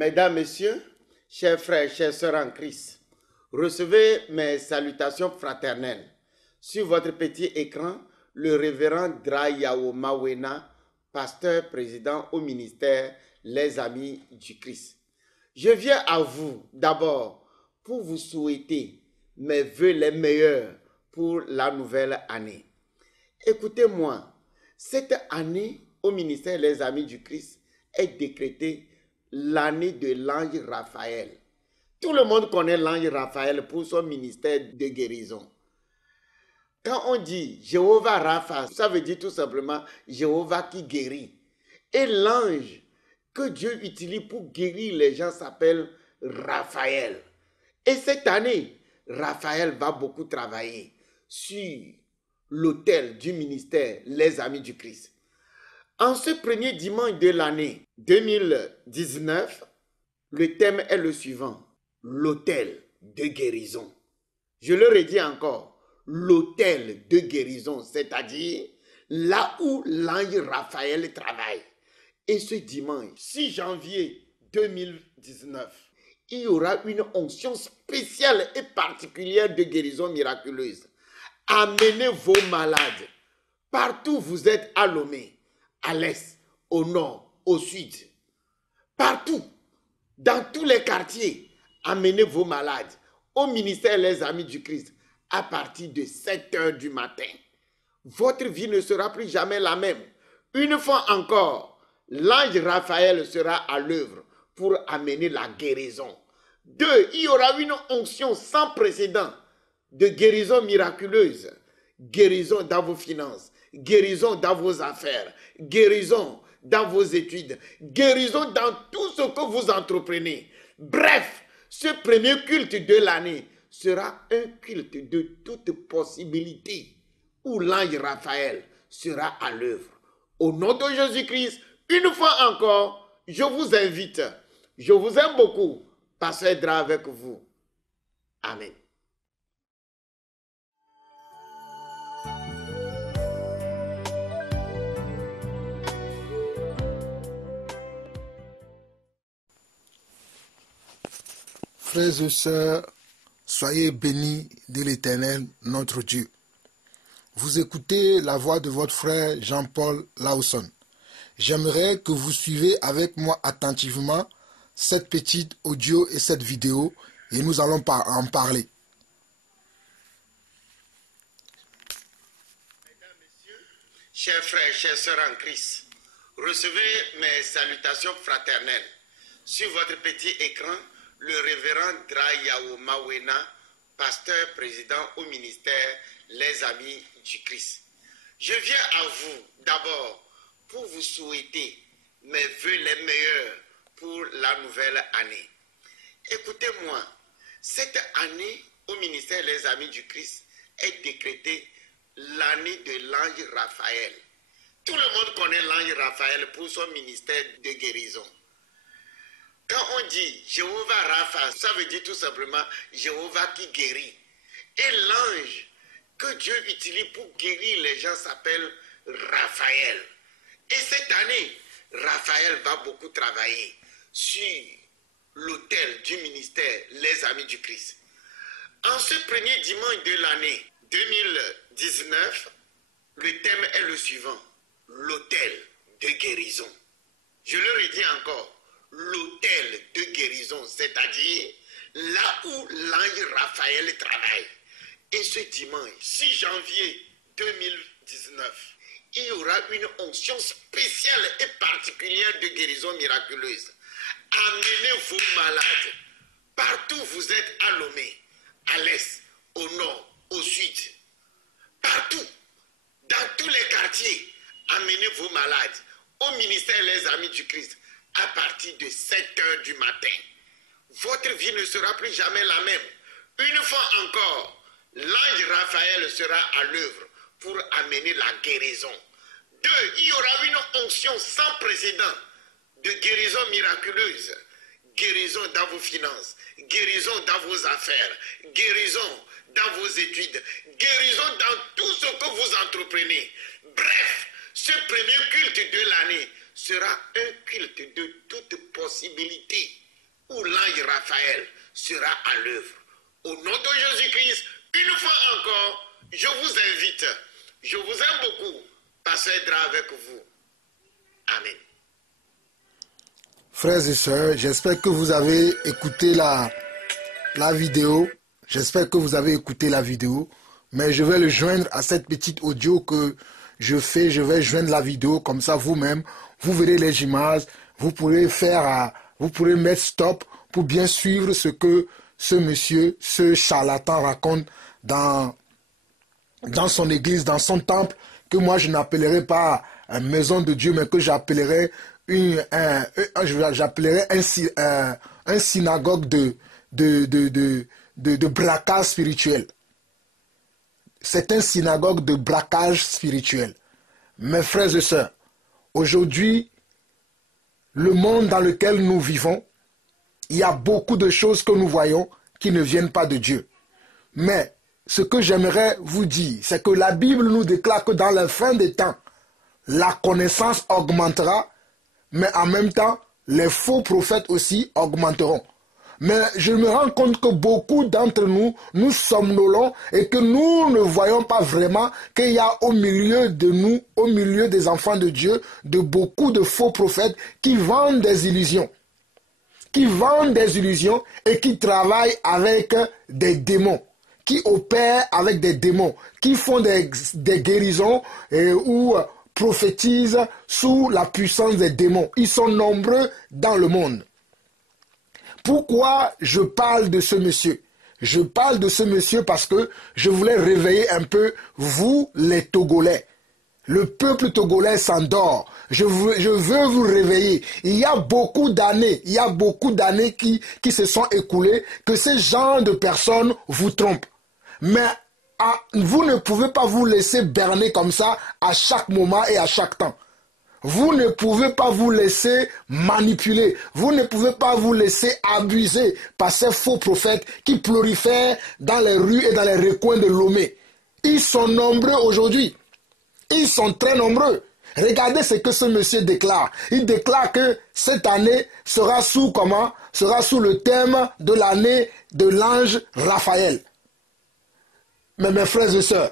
Mesdames, Messieurs, chers frères, chères sœurs en Christ, recevez mes salutations fraternelles. Sur votre petit écran, le révérend Drayao Mawena, pasteur président au ministère Les Amis du Christ. Je viens à vous d'abord pour vous souhaiter mes vœux les meilleurs pour la nouvelle année. Écoutez-moi, cette année au ministère Les Amis du Christ est décrétée l'année de l'ange Raphaël. Tout le monde connaît l'ange Raphaël pour son ministère de guérison. Quand on dit Jéhovah Rapha, ça veut dire tout simplement Jéhovah qui guérit. Et l'ange que Dieu utilise pour guérir les gens s'appelle Raphaël. Et cette année, Raphaël va beaucoup travailler sur l'autel du ministère Les Amis du Christ. En ce premier dimanche de l'année 2019, le thème est le suivant, l'autel de guérison. Je le redis encore, l'autel de guérison, c'est-à-dire là où l'ange Raphaël travaille. Et ce dimanche, 6 janvier 2019, il y aura une onction spéciale et particulière de guérison miraculeuse. Amenez vos malades. Partout où vous êtes à Lomé, à l'est, au nord, au sud. Partout, dans tous les quartiers, amenez vos malades au ministère Les Amis du Christ à partir de 7 heures du matin. Votre vie ne sera plus jamais la même. Une fois encore, l'ange Raphaël sera à l'œuvre pour amener la guérison. 2, il y aura une onction sans précédent de guérison miraculeuse. Guérison dans vos finances, guérison dans vos affaires, guérison dans vos études, guérison dans tout ce que vous entreprenez. Bref, ce premier culte de l'année sera un culte de toute possibilité où l'ange Raphaël sera à l'œuvre. Au nom de Jésus-Christ, une fois encore, je vous invite. Je vous aime beaucoup. Pasteur Dra avec vous. Amen. Frères et sœurs, soyez bénis de l'Éternel, notre Dieu. Vous écoutez la voix de votre frère Jean-Paul Lawson. J'aimerais que vous suivez avec moi attentivement cette petite audio et cette vidéo et nous allons en parler. Mesdames, Messieurs, chers frères, chères sœurs en Christ, recevez mes salutations fraternelles. Sur votre petit écran, le révérend Drayao Mawena, pasteur président au ministère Les Amis du Christ. Je viens à vous d'abord pour vous souhaiter mes vœux les meilleurs pour la nouvelle année. Écoutez-moi, cette année au ministère Les Amis du Christ est décrétée l'année de l'ange Raphaël. Tout le monde connaît l'ange Raphaël pour son ministère de guérison. Quand on dit Jéhovah Rapha, ça veut dire tout simplement Jéhovah qui guérit. Et l'ange que Dieu utilise pour guérir les gens s'appelle Raphaël. Et cette année, Raphaël va beaucoup travailler sur l'autel du ministère Les Amis du Christ. En ce premier dimanche de l'année 2019, le thème est le suivant, l'autel de guérison. Je le redis encore, l'autel de guérison, c'est-à-dire là où l'ange Raphaël travaille. Et ce dimanche, 6 janvier 2019, il y aura une onction spéciale et particulière de guérison miraculeuse. Amenez vos malades. Partout où vous êtes à Lomé, à l'est, au nord, au sud. Partout, dans tous les quartiers, amenez vos malades au ministère Les Amis du Christ à partir de 7 heures du matin. Votre vie ne sera plus jamais la même. Une fois encore, l'ange Raphaël sera à l'œuvre pour amener la guérison. 2, il y aura une onction sans précédent de guérison miraculeuse. Guérison dans vos finances, guérison dans vos affaires, guérison dans vos études, guérison dans tout ce que vous entreprenez. Bref, ce premier culte de l'année sera un culte de toute possibilité où l'ange Raphaël sera à l'œuvre. Au nom de Jésus-Christ, une fois encore, je vous invite. Je vous aime beaucoup. Pasteur Edra avec vous. Amen. Frères et sœurs, j'espère que vous avez écouté la vidéo. J'espère que vous avez écouté la vidéo. Mais je vais le joindre à cette petite audio que je fais. Je vais joindre la vidéo. Comme ça, vous-même, vous verrez les images. Vous pourrez mettre stop pour bien suivre ce que ce monsieur, ce charlatan raconte dans son église, dans son temple, que moi je n'appellerai pas une maison de Dieu, mais que j'appellerai un synagogue de braquage spirituel. C'est un synagogue de braquage spirituel. Mes frères et sœurs, aujourd'hui, le monde dans lequel nous vivons, il y a beaucoup de choses que nous voyons qui ne viennent pas de Dieu. Mais ce que j'aimerais vous dire, c'est que la Bible nous déclare que dans la fin des temps, la connaissance augmentera, mais en même temps, les faux prophètes aussi augmenteront. Mais je me rends compte que beaucoup d'entre nous, nous somnolons et que nous ne voyons pas vraiment qu'il y a au milieu de nous, au milieu des enfants de Dieu, de beaucoup de faux prophètes qui vendent des illusions. Qui vendent des illusions et qui travaillent avec des démons, qui opèrent avec des démons, qui font des guérisons ou prophétisent sous la puissance des démons. Ils sont nombreux dans le monde. Pourquoi je parle de ce monsieur? Je parle de ce monsieur parce que je voulais réveiller un peu vous, les Togolais. Le peuple togolais s'endort. Je veux vous réveiller. Il y a beaucoup d'années qui se sont écoulées que ce genre de personnes vous trompent. Mais vous ne pouvez pas vous laisser berner comme ça à chaque moment et à chaque temps. Vous ne pouvez pas vous laisser manipuler. Vous ne pouvez pas vous laisser abuser par ces faux prophètes qui prolifèrent dans les rues et dans les recoins de Lomé. Ils sont nombreux aujourd'hui. Ils sont très nombreux. Regardez ce que ce monsieur déclare. Il déclare que cette année sera sous comment? Sera sous le thème de l'année de l'ange Raphaël. Mais mes frères et sœurs,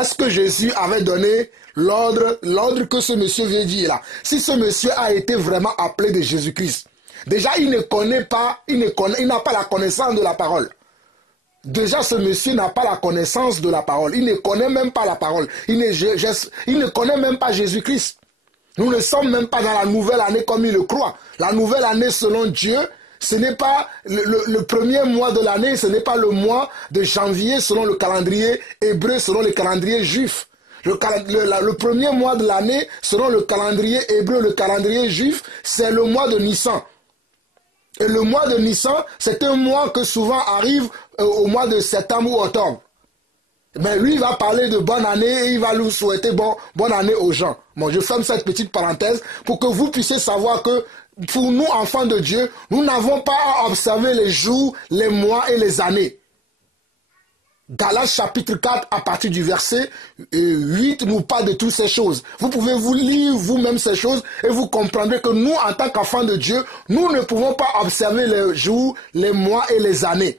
est-ce que Jésus avait donné l'ordre que ce monsieur vient dire là? Si ce monsieur a été vraiment appelé de Jésus-Christ, déjà il n'a pas la connaissance de la parole. Déjà, ce monsieur n'a pas la connaissance de la parole. Il ne connaît même pas la parole. Il ne connaît même pas Jésus-Christ. Nous ne sommes même pas dans la nouvelle année comme il le croit. La nouvelle année selon Dieu, ce n'est pas le premier mois de l'année, ce n'est pas le mois de janvier selon le calendrier hébreu, selon le calendrier juif. Le premier mois de l'année, selon le calendrier hébreu, le calendrier juif, c'est le mois de Nissan. Et le mois de Nissan, c'est un mois que souvent arrive au mois de septembre ou octobre. Mais lui, il va parler de bonne année et il va nous souhaiter bonne année aux gens. Bon, je ferme cette petite parenthèse pour que vous puissiez savoir que pour nous, enfants de Dieu, nous n'avons pas à observer les jours, les mois et les années. Galates chapitre 4, à partir du verset 8, nous parle de toutes ces choses. Vous pouvez vous lire vous-même ces choses et vous comprendrez que nous, en tant qu'enfants de Dieu, nous ne pouvons pas observer les jours, les mois et les années.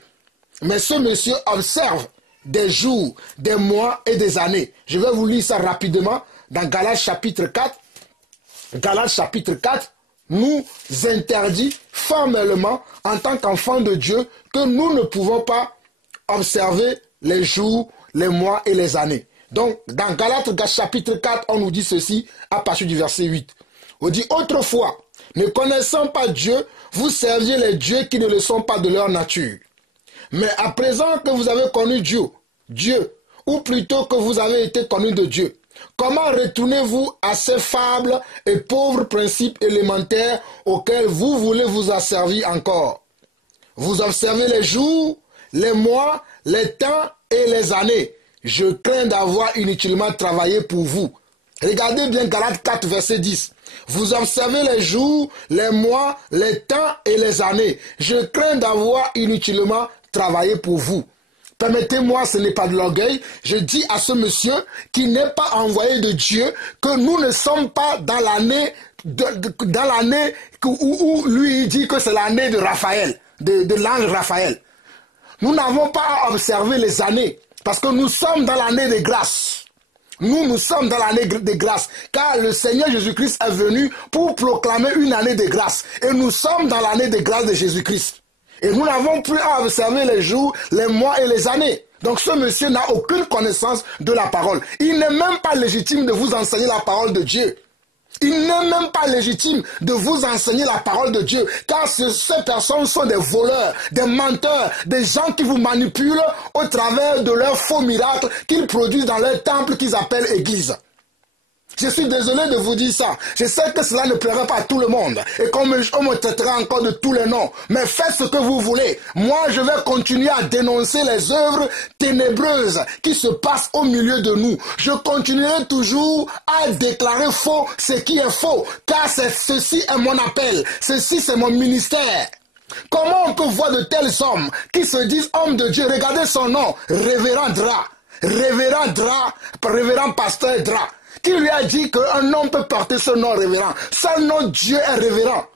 Mais ce monsieur observe des jours, des mois et des années. Je vais vous lire ça rapidement dans Galates chapitre 4. Galates chapitre 4 nous interdit formellement, en tant qu'enfants de Dieu, que nous ne pouvons pas observer les jours, les mois et les années. Donc, dans Galates chapitre 4, on nous dit ceci à partir du verset 8. On dit, autrefois, ne connaissant pas Dieu, vous serviez les dieux qui ne le sont pas de leur nature. Mais à présent que vous avez connu Dieu, ou plutôt que vous avez été connu de Dieu, comment retournez-vous à ces fables et pauvres principes élémentaires auxquels vous voulez vous asservir encore? Vous observez les jours, les mois, les temps et les années. Je crains d'avoir inutilement travaillé pour vous. Regardez bien Galates 4, verset 10. Vous observez les jours, les mois, les temps et les années. Je crains d'avoir inutilement travaillé pour vous. Permettez-moi, ce n'est pas de l'orgueil. Je dis à ce monsieur qui n'est pas envoyé de Dieu que nous ne sommes pas dans l'année dans l'année où lui il dit que c'est l'année de Raphaël, de l'ange Raphaël. Nous n'avons pas à observer les années, parce que nous sommes dans l'année de grâce. Nous sommes dans l'année de grâce, car le Seigneur Jésus-Christ est venu pour proclamer une année de grâce. Et nous sommes dans l'année de grâce de Jésus-Christ. Et nous n'avons plus à observer les jours, les mois et les années. Donc ce monsieur n'a aucune connaissance de la parole. Il n'est même pas légitime de vous enseigner la parole de Dieu. Il n'est même pas légitime de vous enseigner la parole de Dieu, car ces personnes sont des voleurs, des menteurs, des gens qui vous manipulent au travers de leurs faux miracles qu'ils produisent dans leur temple qu'ils appellent église. Je suis désolé de vous dire ça. Je sais que cela ne plaira pas à tout le monde et qu'on me traitera encore de tous les noms. Mais faites ce que vous voulez. Moi, je vais continuer à dénoncer les œuvres ténébreuses qui se passent au milieu de nous. Je continuerai toujours à déclarer faux ce qui est faux, car ceci est mon appel. Ceci, c'est mon ministère. Comment on peut voir de tels hommes qui se disent hommes de Dieu? Regardez son nom, Révérend Dra. Révérend Pasteur Dra. Qui lui a dit qu'un homme peut porter ce nom révérend? Seul nom Dieu est révérend.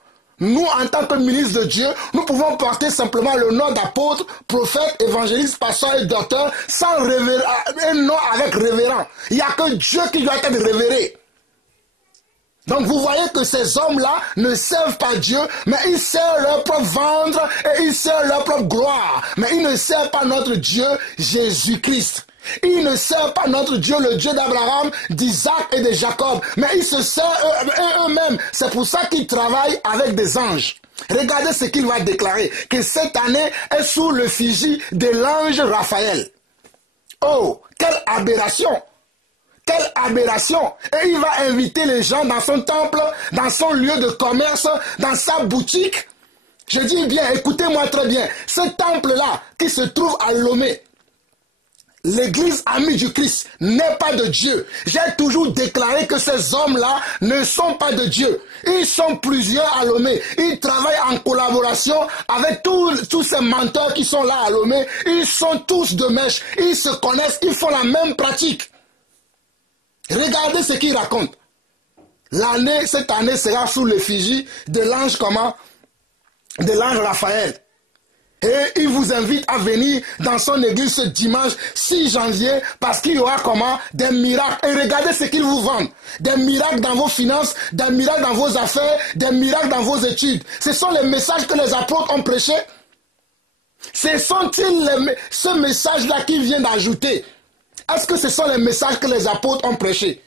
Nous, en tant que ministres de Dieu, nous pouvons porter simplement le nom d'apôtre, prophète, évangéliste, pasteur et docteur, sans un nom avec révérend. Il n'y a que Dieu qui doit être révéré. Donc vous voyez que ces hommes-là ne servent pas Dieu, mais ils servent leur propre ventre et ils servent leur propre gloire. Mais ils ne servent pas notre Dieu, Jésus-Christ. Ils ne servent pas notre Dieu, le Dieu d'Abraham, d'Isaac et de Jacob, mais ils se servent eux-mêmes. C'est pour ça qu'ils travaillent avec des anges. Regardez ce qu'il va déclarer, que cette année est sous l'effigie de l'ange Raphaël. Oh, quelle aberration! Quelle aberration! Et il va inviter les gens dans son temple, dans son lieu de commerce, dans sa boutique. Je dis bien, écoutez-moi très bien, ce temple-là qui se trouve à Lomé, l'église amie du Christ n'est pas de Dieu. J'ai toujours déclaré que ces hommes-là ne sont pas de Dieu. Ils sont plusieurs à Lomé. Ils travaillent en collaboration avec tous ces menteurs qui sont là à Lomé. Ils sont tous de mèche. Ils se connaissent. Ils font la même pratique. Regardez ce qu'ils racontent. Cette année sera sous l'effigie de l'ange de l'ange Raphaël. Et il vous invite à venir dans son église ce dimanche 6 janvier parce qu'il y aura des miracles. Et regardez ce qu'ils vous vendent. Des miracles dans vos finances, des miracles dans vos affaires, des miracles dans vos études. Ce sont les messages que les apôtres ont prêchés. Ce sont-ils ce message-là qu'ils viennent d'ajouter? Est-ce que ce sont les messages que les apôtres ont prêchés?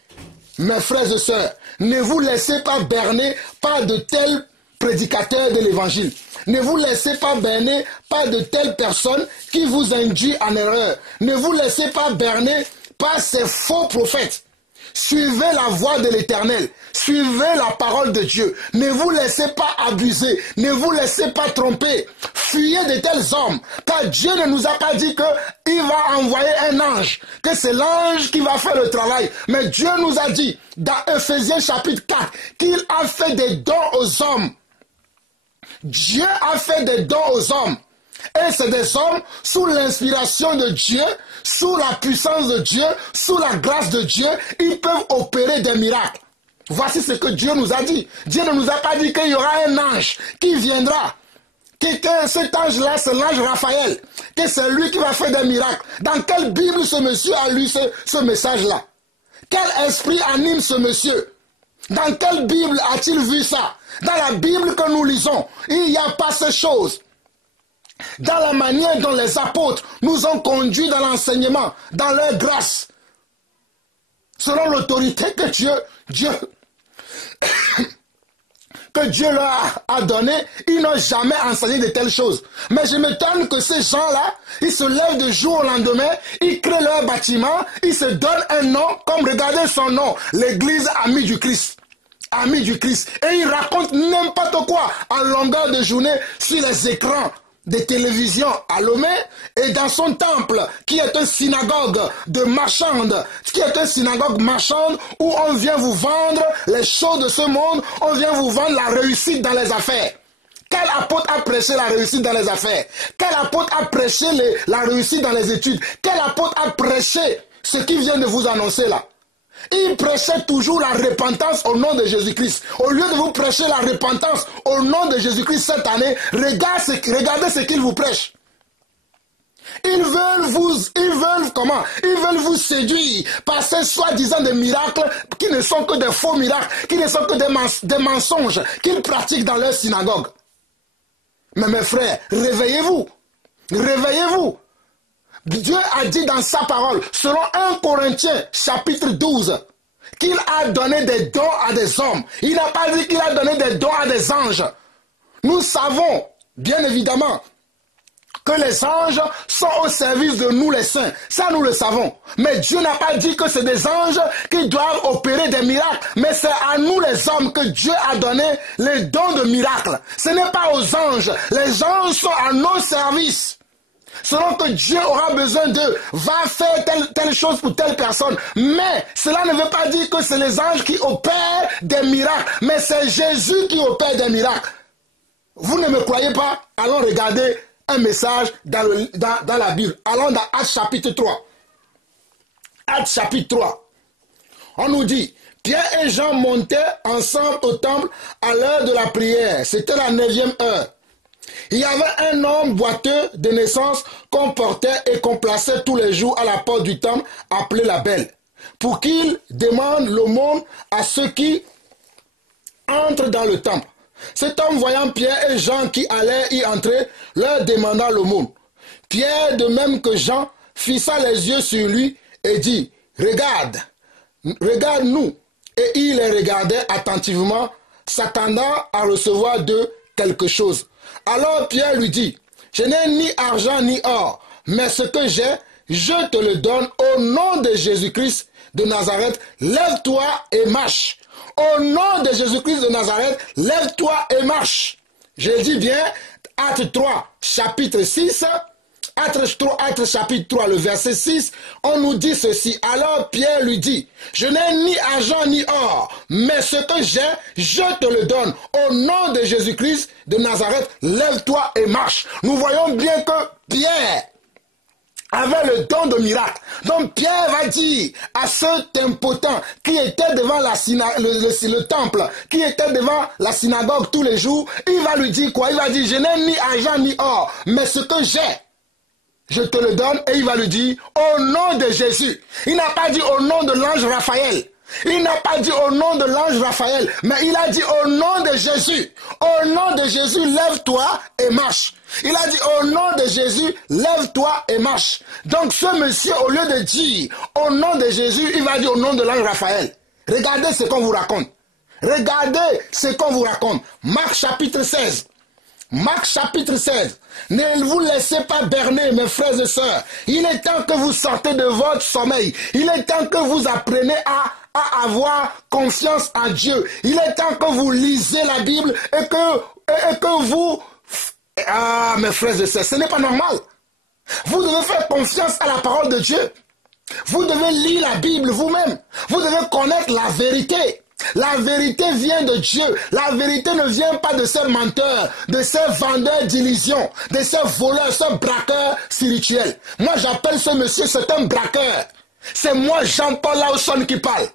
Mes frères et sœurs, ne vous laissez pas berner par de tels prédicateurs de l'évangile. Ne vous laissez pas berner par de telles personnes qui vous induisent en erreur. Ne vous laissez pas berner par ces faux prophètes. Suivez la voie de l'Éternel. Suivez la parole de Dieu. Ne vous laissez pas abuser. Ne vous laissez pas tromper. Fuyez de tels hommes. Car Dieu ne nous a pas dit qu'il va envoyer un ange. Que c'est l'ange qui va faire le travail. Mais Dieu nous a dit dans Ephésiens chapitre 4 qu'il a fait des dons aux hommes. Dieu a fait des dons aux hommes. Et c'est des hommes sous l'inspiration de Dieu, sous la puissance de Dieu, sous la grâce de Dieu, ils peuvent opérer des miracles. Voici ce que Dieu nous a dit. Dieu ne nous a pas dit qu'il y aura un ange qui viendra. Que cet ange-là, c'est l'ange Raphaël. Que c'est lui qui va faire des miracles. Dans quelle Bible ce monsieur a lu ce message-là? Quel esprit anime ce monsieur? Dans quelle Bible a-t-il vu ça? Dans la Bible que nous lisons, il n'y a pas ces choses. Dans la manière dont les apôtres nous ont conduits dans l'enseignement, dans leur grâce, selon l'autorité que Dieu leur a donnée, ils n'ont jamais enseigné de telles choses. Mais je m'étonne que ces gens-là, ils se lèvent de jour au lendemain, ils créent leur bâtiment, ils se donnent un nom, comme regardez son nom, l'église amie du Christ. Amis du Christ. Et ils racontent n'importe quoi en longueur de journée sur les écrans de télévision à Lomé et dans son temple qui est une synagogue de marchande, qui est une synagogue marchande où on vient vous vendre les choses de ce monde, on vient vous vendre la réussite dans les affaires. Quel apôtre a prêché la réussite dans les affaires? Quel apôtre a prêché la réussite dans les études? Quel apôtre a prêché ce qui vient de vous annoncer là? Il prêchait toujours la repentance au nom de Jésus-Christ. Au lieu de vous prêcher la repentance au nom de Jésus-Christ cette année, regardez ce qu'ils vous prêchent. Ils veulent vous séduire par ces soi-disant des miracles qui ne sont que des faux miracles, qui ne sont que des mensonges qu'ils pratiquent dans leur synagogue. Mais mes frères, réveillez-vous. Réveillez-vous. Dieu a dit dans sa parole, selon 1 Corinthiens chapitre 12, qu'il a donné des dons à des hommes. Il n'a pas dit qu'il a donné des dons à des anges. Nous savons, bien évidemment, que les anges sont au service de nous les saints. Ça, nous le savons. Mais Dieu n'a pas dit que c'est des anges qui doivent opérer des miracles. Mais c'est à nous les hommes que Dieu a donné les dons de miracles. Ce n'est pas aux anges. Les anges sont à nos services. Selon que Dieu aura besoin d'eux, va faire telle chose pour telle personne. Mais cela ne veut pas dire que c'est les anges qui opèrent des miracles. Mais c'est Jésus qui opère des miracles. Vous ne me croyez pas? Allons regarder un message dans la Bible. Allons dans Actes chapitre 3. Actes chapitre 3. On nous dit, Pierre et Jean montaient ensemble au temple à l'heure de la prière. C'était la 9e heure. Il y avait un homme boiteux de naissance qu'on portait et qu'on plaçait tous les jours à la porte du temple, appelé la Belle, pour qu'il demande l'aumône à ceux qui entrent dans le temple. Cet homme, voyant Pierre et Jean qui allaient y entrer, leur demanda l'aumône. Pierre, de même que Jean, fixa les yeux sur lui et dit, « Regarde, regarde-nous. » Et il les regardait attentivement, s'attendant à recevoir d'eux quelque chose. Alors Pierre lui dit, « Je n'ai ni argent ni or, mais ce que j'ai, je te le donne au nom de Jésus-Christ de Nazareth. Lève-toi et marche. » Au nom de Jésus-Christ de Nazareth, lève-toi et marche. Je dis bien, Actes 3, chapitre 6, Actes chapitre 3, le verset 6, on nous dit ceci. Alors Pierre lui dit, je n'ai ni argent ni or, mais ce que j'ai, je te le donne. Au nom de Jésus-Christ de Nazareth, lève-toi et marche. Nous voyons bien que Pierre avait le don de miracle. Donc Pierre va dire à cet impotent qui était devant le temple, qui était devant la synagogue tous les jours, il va lui dire quoi? Il va dire, je n'ai ni argent ni or, mais ce que j'ai, je te le donne. Et il va lui dire, au nom de Jésus. Il n'a pas dit au nom de l'ange Raphaël. Il n'a pas dit au nom de l'ange Raphaël, mais il a dit au nom de Jésus. Au nom de Jésus, lève-toi et marche. Il a dit au nom de Jésus, lève-toi et marche. Donc ce monsieur, au lieu de dire au nom de Jésus, il va dire au nom de l'ange Raphaël. Regardez ce qu'on vous raconte. Regardez ce qu'on vous raconte. Marc chapitre 16. Marc chapitre 16. Ne vous laissez pas berner, mes frères et sœurs. Il est temps que vous sortez de votre sommeil. Il est temps que vous appreniez à avoir confiance en Dieu. Il est temps que vous lisez la Bible et que vous... Ah, mes frères et sœurs, ce n'est pas normal. Vous devez faire confiance à la parole de Dieu. Vous devez lire la Bible vous-même. Vous devez connaître la vérité. La vérité vient de Dieu. La vérité ne vient pas de ces menteurs, de ces vendeurs d'illusions, de ces voleurs, ces braqueurs spirituels. Moi, j'appelle ce monsieur, c'est un braqueur. C'est moi, Jean-Paul Lawson, qui parle.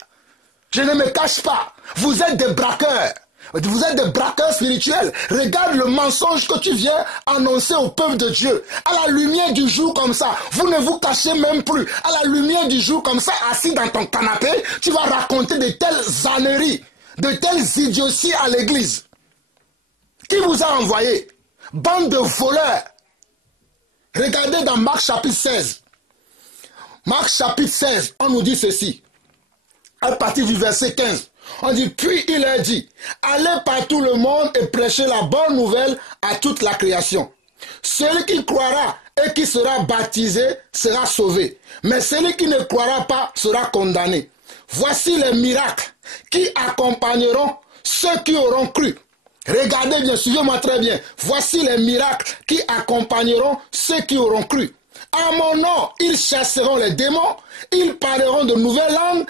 Je ne me cache pas. Vous êtes des braqueurs. Vous êtes des braqueurs spirituels. Regarde le mensonge que tu viens annoncer au peuple de Dieu. À la lumière du jour comme ça, vous ne vous cachez même plus. À la lumière du jour comme ça, assis dans ton canapé, tu vas raconter de telles âneries, de telles idioties à l'église. Qui vous a envoyé? Bande de voleurs. Regardez dans Marc chapitre 16. Marc chapitre 16, on nous dit ceci. À partir du verset 15. On dit, puis il a dit, allez par tout le monde et prêchez la bonne nouvelle à toute la création. Celui qui croira et qui sera baptisé sera sauvé, mais celui qui ne croira pas sera condamné. Voici les miracles qui accompagneront ceux qui auront cru. Regardez bien, suivez-moi très bien. Voici les miracles qui accompagneront ceux qui auront cru. À mon nom, ils chasseront les démons, ils parleront de nouvelles langues,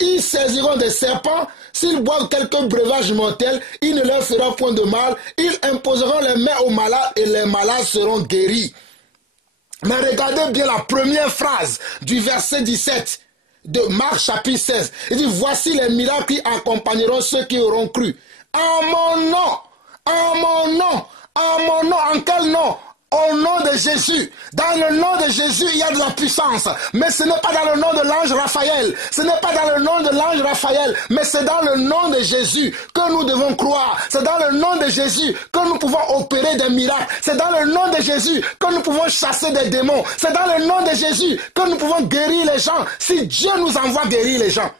ils saisiront des serpents, s'ils boivent quelques breuvages mortels, il ne leur fera point de mal, ils imposeront les mains aux malades et les malades seront guéris. Mais regardez bien la première phrase du verset 17. de Marc chapitre 16. Il dit, voici les miracles qui accompagneront ceux qui auront cru. En mon nom, en mon nom, en mon nom, en quel nom? Au nom de Jésus. Dans le nom de Jésus, il y a de la puissance. Mais ce n'est pas dans le nom de l'ange Raphaël. Ce n'est pas dans le nom de l'ange Raphaël. Mais c'est dans le nom de Jésus que nous devons croire. C'est dans le nom de Jésus que nous pouvons opérer des miracles. C'est dans le nom de Jésus que nous pouvons chasser des démons. C'est dans le nom de Jésus que nous pouvons guérir les gens. Si Dieu nous envoie guérir les gens.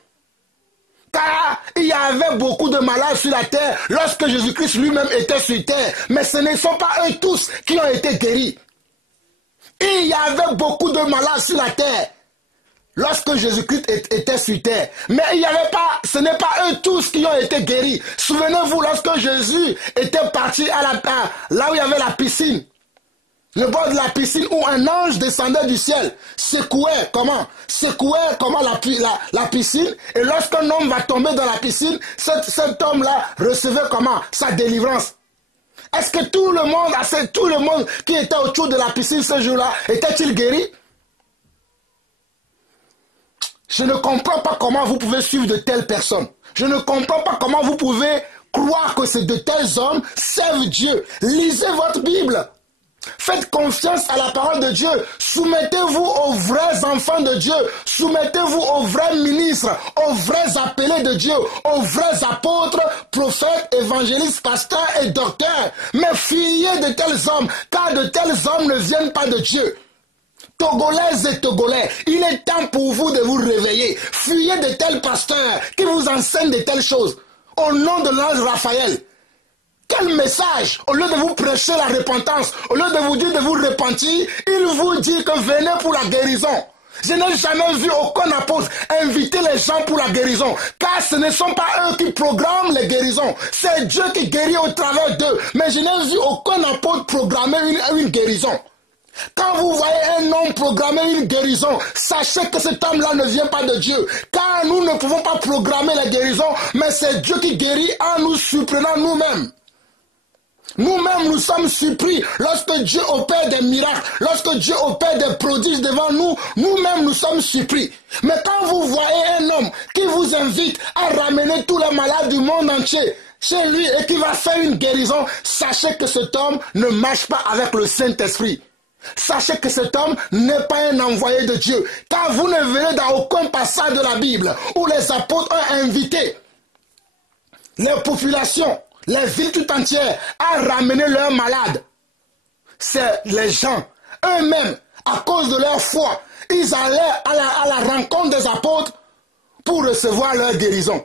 Car il y avait beaucoup de malades sur la terre lorsque Jésus-Christ lui-même était sur terre. Mais ce ne sont pas eux tous qui ont été guéris. Il y avait beaucoup de malades sur la terre lorsque Jésus-Christ était sur terre. Mais il y avait pas, ce n'est pas eux tous qui ont été guéris. Souvenez-vous, lorsque Jésus était parti là où il y avait la piscine, le bord de la piscine où un ange descendait du ciel, secouait comment la piscine, et lorsqu'un homme va tomber dans la piscine, cet homme-là recevait comment? Sa délivrance. Est-ce que tout le monde qui était autour de la piscine ce jour-là, était-il guéri? Je ne comprends pas comment vous pouvez suivre de telles personnes. Je ne comprends pas comment vous pouvez croire que c'est de tels hommes servent Dieu. Lisez votre Bible. Faites confiance à la parole de Dieu. Soumettez-vous aux vrais enfants de Dieu. Soumettez-vous aux vrais ministres, aux vrais appelés de Dieu, aux vrais apôtres, prophètes, évangélistes, pasteurs et docteurs. Mais fuyez de tels hommes, car de tels hommes ne viennent pas de Dieu. Togolaises et Togolais, il est temps pour vous de vous réveiller. Fuyez de tels pasteurs qui vous enseignent de telles choses. Au nom de l'ange Raphaël. Quel message! Au lieu de vous prêcher la repentance, au lieu de vous dire de vous repentir, il vous dit que venez pour la guérison. Je n'ai jamais vu aucun apôtre inviter les gens pour la guérison, car ce ne sont pas eux qui programment les guérisons, c'est Dieu qui guérit au travers d'eux. Mais je n'ai vu aucun apôtre programmer une guérison. Quand vous voyez un homme programmer une guérison, sachez que cet homme-là ne vient pas de Dieu. Car nous ne pouvons pas programmer la guérison, mais c'est Dieu qui guérit en nous surprenant nous-mêmes. Nous-mêmes, nous sommes surpris lorsque Dieu opère des miracles, lorsque Dieu opère des prodiges devant nous, nous-mêmes, nous sommes surpris. Mais quand vous voyez un homme qui vous invite à ramener tous les malades du monde entier chez lui et qui va faire une guérison, sachez que cet homme ne marche pas avec le Saint-Esprit. Sachez que cet homme n'est pas un envoyé de Dieu, car vous ne verrez dans aucun passage de la Bible où les apôtres ont invité les populations, les villes tout entières à ramener leurs malades. C'est les gens eux-mêmes, à cause de leur foi, ils allaient à la rencontre des apôtres pour recevoir leur guérison.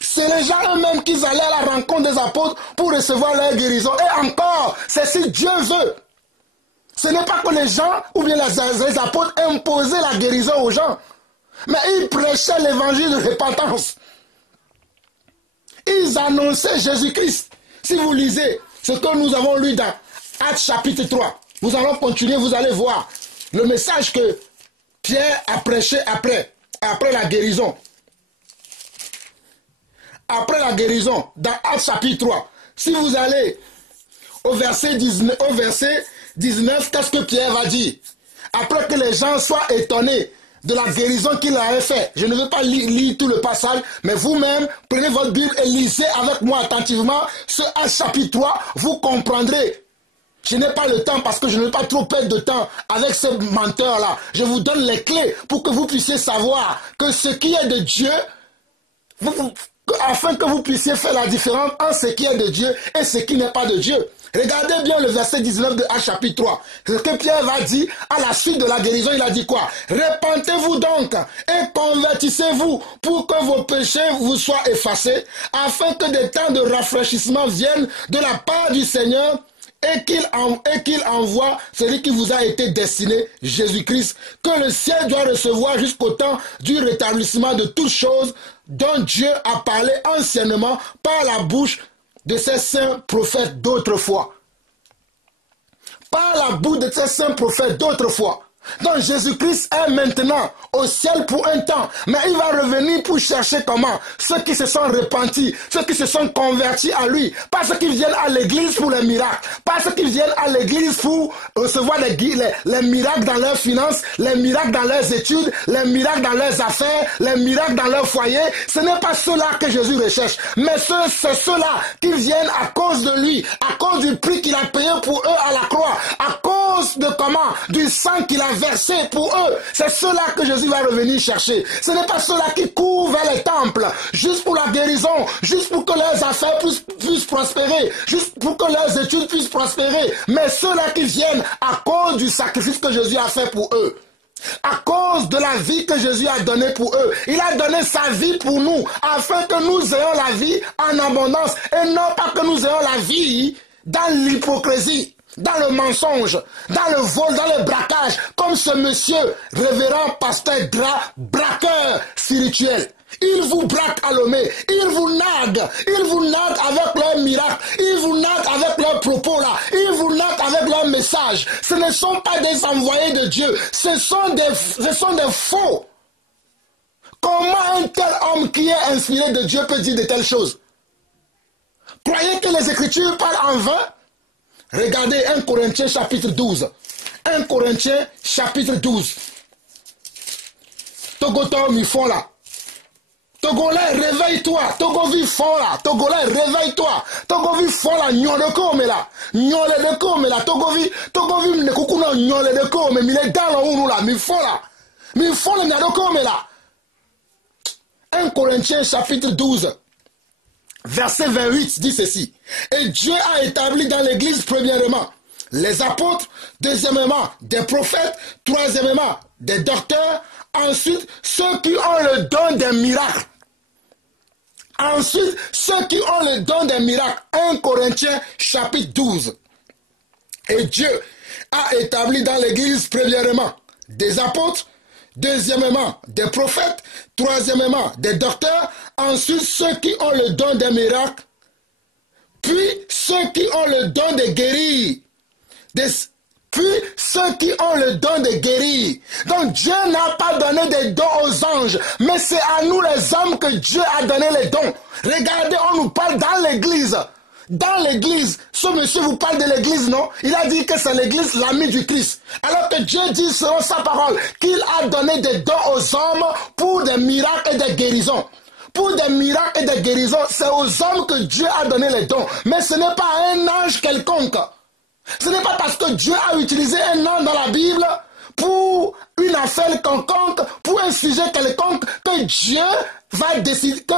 C'est les gens eux-mêmes qui allaient à la rencontre des apôtres pour recevoir leur guérison. Et encore, c'est si Dieu veut. Ce n'est pas que les gens ou bien les apôtres imposaient la guérison aux gens, mais ils prêchaient l'évangile de repentance. Ils annonçaient Jésus-Christ. Si vous lisez ce que nous avons lu dans Actes chapitre 3, nous allons continuer, vous allez voir le message que Pierre a prêché après la guérison. Après la guérison, dans Actes chapitre 3, si vous allez au verset 19, qu'est-ce que Pierre va dire? Après que les gens soient étonnés de la guérison qu'il avait fait. Je ne veux pas lire tout le passage, mais vous-même, prenez votre Bible et lisez avec moi attentivement ce Actes chapitre 3, vous comprendrez. Je n'ai pas le temps parce que je ne veux pas trop perdre de temps avec ce menteur-là. Je vous donne les clés pour que vous puissiez savoir que ce qui est de Dieu, afin que vous puissiez faire la différence entre ce qui est de Dieu et ce qui n'est pas de Dieu. Regardez bien le verset 19 de Actes chapitre 3. Ce que Pierre va dire à la suite de la guérison, il a dit quoi? Repentez-vous donc et convertissez-vous pour que vos péchés vous soient effacés, afin que des temps de rafraîchissement viennent de la part du Seigneur et qu'il envoie celui qui vous a été destiné, Jésus-Christ, que le ciel doit recevoir jusqu'au temps du rétablissement de toutes choses dont Dieu a parlé anciennement par la bouche de ces saints prophètes d'autrefois. Par la bouche de ces saints prophètes d'autrefois. Donc Jésus-Christ est maintenant au ciel pour un temps, mais il va revenir pour chercher comment? Ceux qui se sont repentis, ceux qui se sont convertis à lui, pas ceux qui viennent à l'église pour les miracles, pas ceux qui viennent à l'église pour recevoir les miracles dans leurs finances, les miracles dans leurs études, les miracles dans leurs affaires, les miracles dans leur foyer. Ce n'est pas ceux-là que Jésus recherche, mais c'est ceux-là qui viennent à cause de lui, à cause du prix qu'il a payé pour eux à la croix, à cause de comment? Du sang qu'il a versé pour eux. C'est ceux-là que Jésus va revenir chercher. Ce n'est pas ceux-là qui courent vers les temples juste pour la guérison, juste pour que leurs affaires puissent prospérer, juste pour que leurs études puissent prospérer, mais ceux-là qui viennent à cause du sacrifice que Jésus a fait pour eux, à cause de la vie que Jésus a donnée pour eux. Il a donné sa vie pour nous, afin que nous ayons la vie en abondance, et non pas que nous ayons la vie dans l'hypocrisie, dans le mensonge, dans le vol, dans le braquage, comme ce monsieur, révérend pasteur braqueur spirituel. Ils vous braquent à Lomé, ils vous naguent avec leurs miracles, ils vous naguent avec leurs propos là, ils vous naguent avec leurs messages. Ce ne sont pas des envoyés de Dieu, ce sont des faux. Comment un tel homme qui est inspiré de Dieu peut dire de telles choses? Croyez que les Écritures parlent en vain? Regardez 1 Corinthiens chapitre 12. 1 Corinthiens chapitre 12. Togoto mi font là. Togolais, réveille-toi. Togovi font là. Togolais, réveille-toi. Togovi font là. Nyole comme là. Nyole de comme là. Togovi ne kukuna nyole de comme. Mais il est dans le ou là. Mi font là. Mi font là. Nyole comme là. 1 Corinthiens chapitre 12. Verset 28 dit ceci. Et Dieu a établi dans l'église premièrement les apôtres, deuxièmement des prophètes, troisièmement des docteurs, ensuite ceux qui ont le don des miracles. Ensuite ceux qui ont le don des miracles. 1 Corinthiens chapitre 12. Et Dieu a établi dans l'église premièrement des apôtres, deuxièmement des prophètes, troisièmement des docteurs, ensuite ceux qui ont le don des miracles, puis ceux qui ont le don de guérir, puis ceux qui ont le don de guérir. Donc Dieu n'a pas donné des dons aux anges, mais c'est à nous les hommes que Dieu a donné les dons. Regardez, on nous parle dans l'église. Dans l'église, ce monsieur vous parle de l'église, non? Il a dit que c'est l'église, l'ami du Christ. Alors que Dieu dit selon sa parole qu'il a donné des dons aux hommes pour des miracles et des guérisons. Pour des miracles et des guérisons, c'est aux hommes que Dieu a donné les dons. Mais ce n'est pas un ange quelconque. Ce n'est pas parce que Dieu a utilisé un ange dans la Bible pour une affaire quelconque, pour un sujet quelconque, que Dieu va décider, que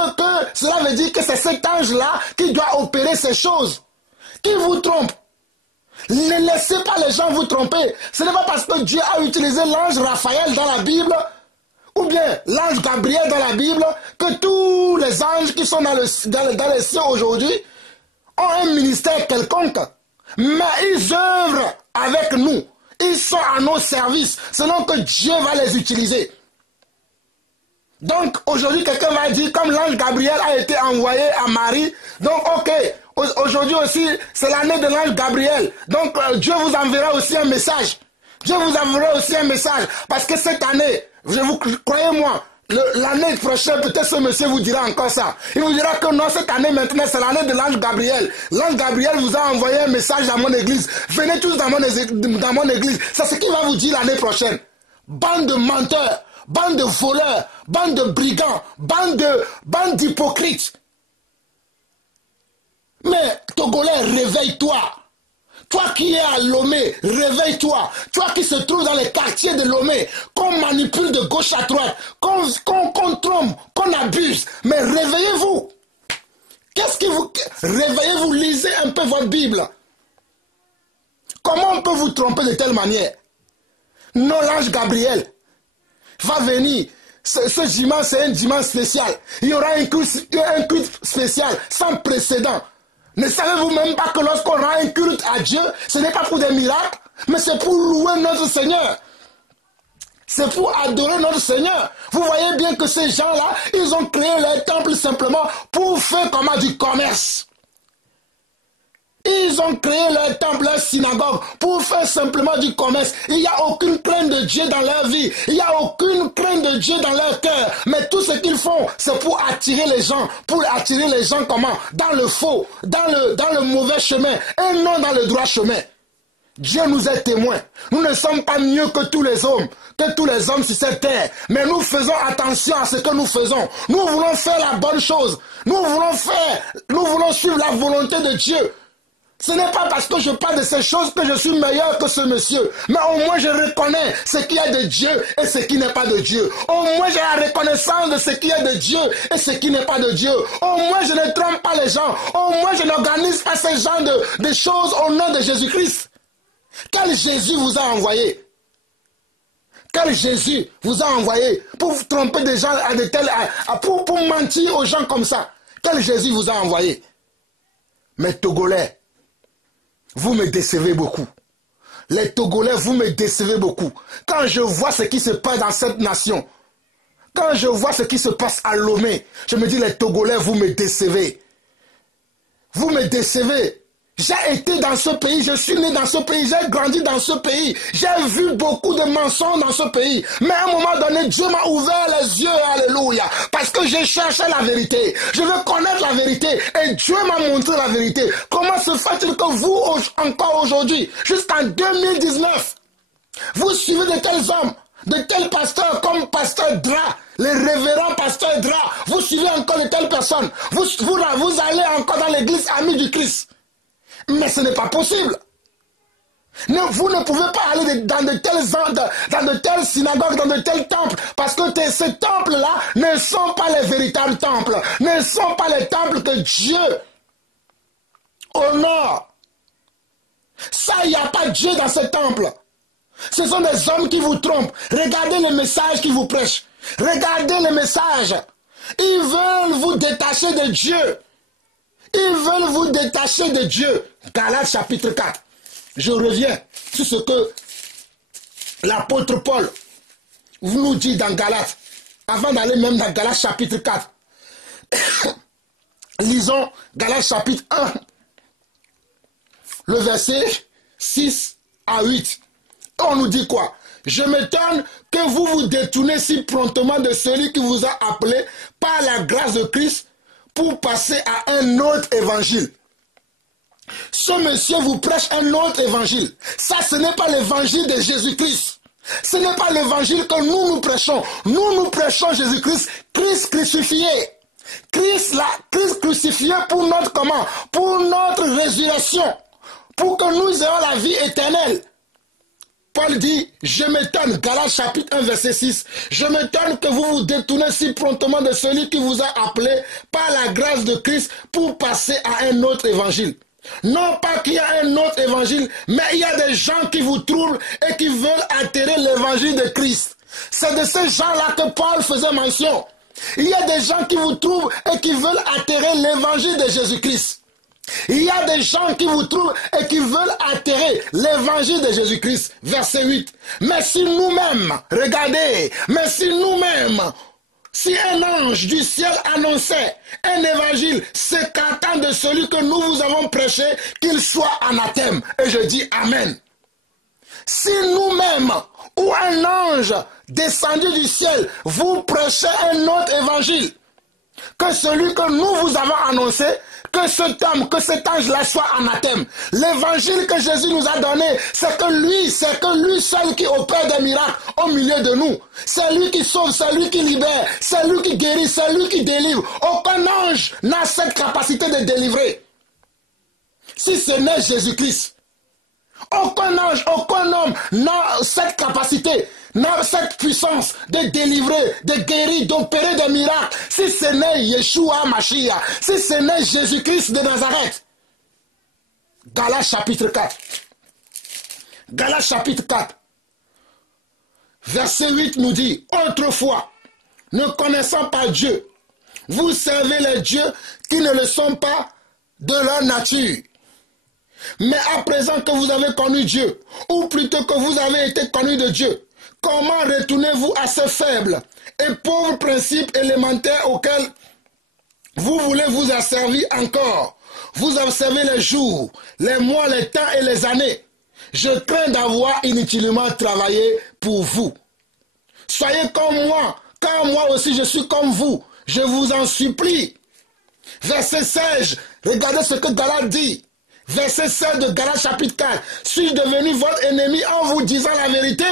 cela veut dire que c'est cet ange-là qui doit opérer ces choses. Qui vous trompe? Ne laissez pas les gens vous tromper. Ce n'est pas parce que Dieu a utilisé l'ange Raphaël dans la Bible, ou bien l'ange Gabriel dans la Bible, que tous les anges qui sont dans les cieux aujourd'hui ont un ministère quelconque. Mais ils œuvrent avec nous. Ils sont à nos services, selon que Dieu va les utiliser. Donc aujourd'hui, quelqu'un va dire, comme l'ange Gabriel a été envoyé à Marie, donc ok, aujourd'hui aussi, c'est l'année de l'ange Gabriel. Donc Dieu vous enverra aussi un message. Dieu vous enverra aussi un message. Parce que cette année, croyez-moi, l'année prochaine, peut-être ce monsieur vous dira encore ça. Il vous dira que non, cette année maintenant, c'est l'année de l'ange Gabriel. L'ange Gabriel vous a envoyé un message dans mon église. Venez tous dans mon église. C'est ce qu'il va vous dire l'année prochaine. Bande de menteurs, bande de voleurs, bande de brigands, bande d'hypocrites. Mais Togolais, réveille-toi. Toi qui es à Lomé, réveille-toi. Toi qui se trouve dans les quartiers de Lomé, qu'on manipule de gauche à droite, qu'on trompe, qu'on abuse. Mais réveillez-vous. Réveillez-vous, lisez un peu votre Bible. Comment on peut vous tromper de telle manière? Non, l'ange Gabriel va venir. Ce dimanche, c'est un dimanche spécial. Il y aura un culte spécial, sans précédent. Ne savez-vous même pas que lorsqu'on rend un culte à Dieu, ce n'est pas pour des miracles, mais c'est pour louer notre Seigneur. C'est pour adorer notre Seigneur. Vous voyez bien que ces gens-là, ils ont créé leur temple simplement pour faire comme du commerce. Ils ont créé leur temple, leur synagogue pour faire simplement du commerce. Il n'y a aucune crainte de Dieu dans leur vie. Il n'y a aucune crainte de Dieu dans leur cœur. Mais tout ce qu'ils font, c'est pour attirer les gens. Pour attirer les gens comment? Dans le faux, dans le mauvais chemin et non dans le droit chemin. Dieu nous est témoin. Nous ne sommes pas mieux que tous les hommes sur cette terre. Mais nous faisons attention à ce que nous faisons. Nous voulons faire la bonne chose. Nous voulons suivre la volonté de Dieu. Ce n'est pas parce que je parle de ces choses que je suis meilleur que ce monsieur. Mais au moins je reconnais ce qui est de Dieu et ce qui n'est pas de Dieu. Au moins j'ai la reconnaissance de ce qui est de Dieu et ce qui n'est pas de Dieu. Au moins je ne trompe pas les gens. Au moins je n'organise pas ces genres de choses au nom de Jésus-Christ. Quel Jésus vous a envoyé? Quel Jésus vous a envoyé pour tromper des gens pour mentir aux gens comme ça? Quel Jésus vous a envoyé? Mais Togolais, vous me décevez beaucoup. Les Togolais, vous me décevez beaucoup. Quand je vois ce qui se passe dans cette nation, quand je vois ce qui se passe à Lomé, je me dis, les Togolais, vous me décevez. Vous me décevez. J'ai été dans ce pays, je suis né dans ce pays, j'ai grandi dans ce pays, j'ai vu beaucoup de mensonges dans ce pays. Mais à un moment donné, Dieu m'a ouvert les yeux, alléluia, parce que j'ai cherché la vérité. Je veux connaître la vérité et Dieu m'a montré la vérité. Comment se fait-il que vous, encore aujourd'hui, jusqu'en 2019, vous suivez de tels hommes, de tels pasteurs comme pasteur Dra, les révérends pasteurs Dra, vous suivez encore de telles personnes, vous allez encore dans l'église Amis du Christ. Mais ce n'est pas possible. Vous ne pouvez pas aller dans de telles synagogues, dans de tels temples, parce que ces temples-là ne sont pas les véritables temples, ne sont pas les temples que Dieu honore. Ça, il n'y a pas Dieu dans ces temples. Ce sont des hommes qui vous trompent. Regardez les messages qu'ils vous prêchent. Regardez les messages. Ils veulent vous détacher de Dieu. Ils veulent vous détacher de Dieu. Galates chapitre 4. Je reviens sur ce que l'apôtre Paul nous dit dans Galates. Avant d'aller même dans Galates chapitre 4. Lisons Galates chapitre 1. Le verset 6 à 8. On nous dit quoi? Je m'étonne que vous vous détournez si promptement de celui qui vous a appelé par la grâce de Christ pour passer à un autre évangile. Ce monsieur vous prêche un autre évangile. Ça, ce n'est pas l'évangile de Jésus-Christ. Ce n'est pas l'évangile que nous prêchons. Nous prêchons Jésus-Christ, Christ crucifié. Christ crucifié pour notre comment? Pour notre résurrection. Pour que nous ayons la vie éternelle. Paul dit, je m'étonne, Galates chapitre 1 verset 6, je m'étonne que vous vous détournez si promptement de celui qui vous a appelé par la grâce de Christ pour passer à un autre évangile. Non pas qu'il y a un autre évangile, mais il y a des gens qui vous troublent et qui veulent altérer l'évangile de Christ. C'est de ces gens-là que Paul faisait mention. Il y a des gens qui vous troublent et qui veulent altérer l'évangile de Jésus-Christ. Il y a des gens qui vous trouvent et qui veulent altérer l'évangile de Jésus-Christ. Verset 8. Mais si nous-mêmes, regardez, mais si nous-mêmes, si un ange du ciel annonçait un évangile s'écartant de celui que nous vous avons prêché, qu'il soit anathème. Et je dis Amen. Si nous-mêmes, ou un ange descendu du ciel, vous prêchez un autre évangile, que celui que nous vous avons annoncé, que cet ange-là soit anathème. L'évangile que Jésus nous a donné, c'est que lui seul qui opère des miracles au milieu de nous. C'est lui qui sauve, c'est lui qui libère, c'est lui qui guérit, c'est lui qui délivre. Aucun ange n'a cette capacité de délivrer. Si ce n'est Jésus-Christ. Aucun ange, aucun homme n'a cette capacité, n'a cette puissance de délivrer, de guérir, d'opérer des miracles. Si ce n'est Yeshua Mashiach, si ce n'est Jésus-Christ de Nazareth. Galates chapitre 4. Galates chapitre 4. Verset 8 nous dit, autrefois, ne connaissant pas Dieu, vous servez les dieux qui ne le sont pas de leur nature. Mais à présent que vous avez connu Dieu, ou plutôt que vous avez été connu de Dieu, comment retournez-vous à ces faibles et pauvres principes élémentaires auxquels vous voulez vous asservir encore? Vous observez les jours, les mois, les temps et les années. Je crains d'avoir inutilement travaillé pour vous. Soyez comme moi, car moi aussi je suis comme vous. Je vous en supplie. Verset 16, regardez ce que Galates dit. Verset 16 de Galates chapitre 4. Suis-je devenu votre ennemi en vous disant la vérité?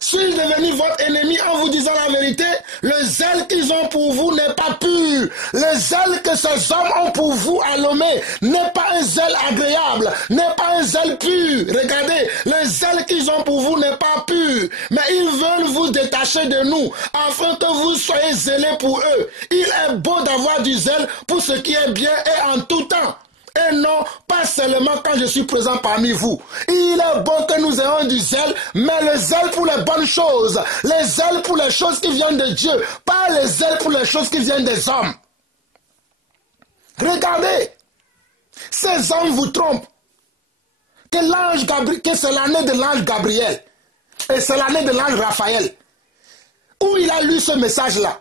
Suis-je devenu votre ennemi en vous disant la vérité? Le zèle qu'ils ont pour vous n'est pas pur. Le zèle que ces hommes ont pour vous à Lomé n'est pas un zèle agréable, n'est pas un zèle pur. Regardez, le zèle qu'ils ont pour vous n'est pas pur. Mais ils veulent vous détacher de nous, afin que vous soyez zélés pour eux. Il est beau d'avoir du zèle pour ce qui est bien et en tout temps. Et non, pas seulement quand je suis présent parmi vous. Il est bon que nous ayons du zèle, mais le zèle pour les bonnes choses. Les zèles pour les choses qui viennent de Dieu, pas les zèles pour les choses qui viennent des hommes. Regardez, ces hommes vous trompent. Que c'est l'année de l'ange Gabriel. Et c'est l'année de l'ange Raphaël. Où il a lu ce message-là.